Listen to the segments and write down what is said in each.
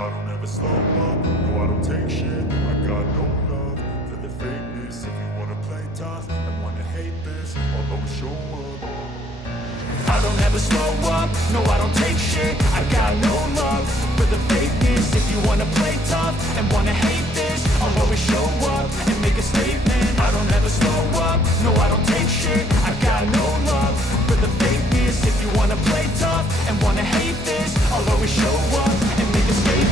I don't ever slow up, no I don't take shit. I got no love for the fakeness. If you wanna play tough and wanna hate this, I'll always show up. I don't ever slow up, no I don't take shit. I got no love for the fakeness. If you wanna play tough and wanna hate this, I'll always show up and make a statement. I don't ever slow up, no I don't take shit. I got no love for the fakeness. If you wanna play tough and wanna hate this, I'll always show up and make a statement.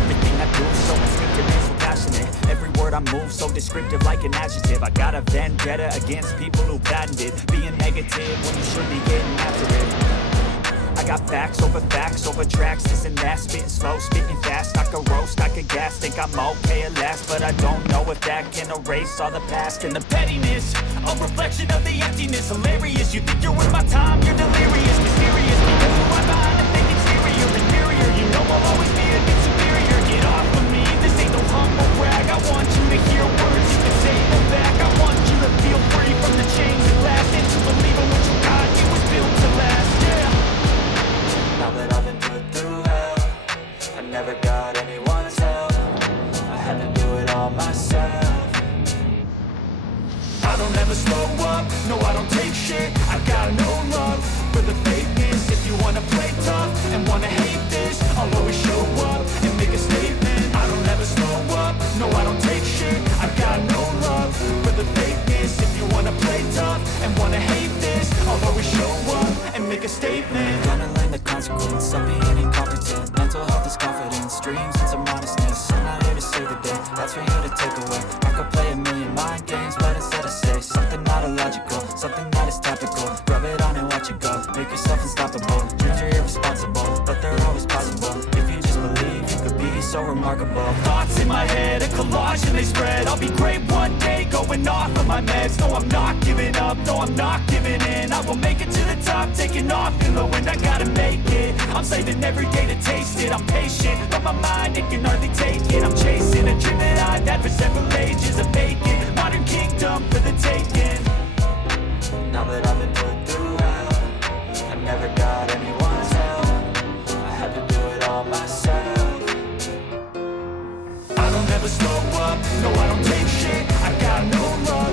Everything I do so instinctive and so passionate. Every word I move so descriptive like an adjective. I got a vendetta against people who patented being negative when you should be getting after it. I got facts over tracks, this and that. Spitting slow, spitting fast. I could roast, I could gas. Think I'm okay at last, but I don't know if that can erase all the past and the pettiness. A reflection of the emptiness. Hilarious, you think you're worth my time, you're delirious. Mysterious, because who I'm behind the fake exterior. Inferior, you know I'll always be a bit superior. Get off of me, this ain't no humble brag. I want you to hear words you can say them back. I want you to feel free from the chains that last, and to believe in what you got, you was built to last, yeah. Now that I've been put through hell, I never got anyone's help. I had to do it all myself. I don't ever slow up, no I don't take shit. I got no love for the fakeness. If you wanna play tough and wanna hate this, I'll always show up and make a statement. I don't ever slow up, no I don't take shit. I got no love for the fakeness. If you wanna play tough and wanna hate this, I'll always show up and make a statement. Gonna learn the consequence of being incompetent. Mental health is confidence, dreams and some modestness. I'm not here to save the day, that's for you to take away. I could play a million mind games, but instead I say something not illogical, something that is topical. Rub it on and watch it go, make yourself unstoppable. Dreams are irresponsible, but they're always possible. If you just believe, you could be so remarkable. Thoughts in my head, a collage and they spread. I'll be great one day, going off of my meds. No, I'm not giving up, no, I'm not giving in. I will make it to the top, taking off in the wind. I gotta make it, I'm saving every day to taste it. I'm patient, but my mind, it can hardly take it. I'm chasing a dream that I've had for several ages. A vacant, modern kingdom for the taking. Now that I've been put through hell, I never got anyone's help. I had to do it all myself. I don't ever slow up, no I don't take shit. I got no love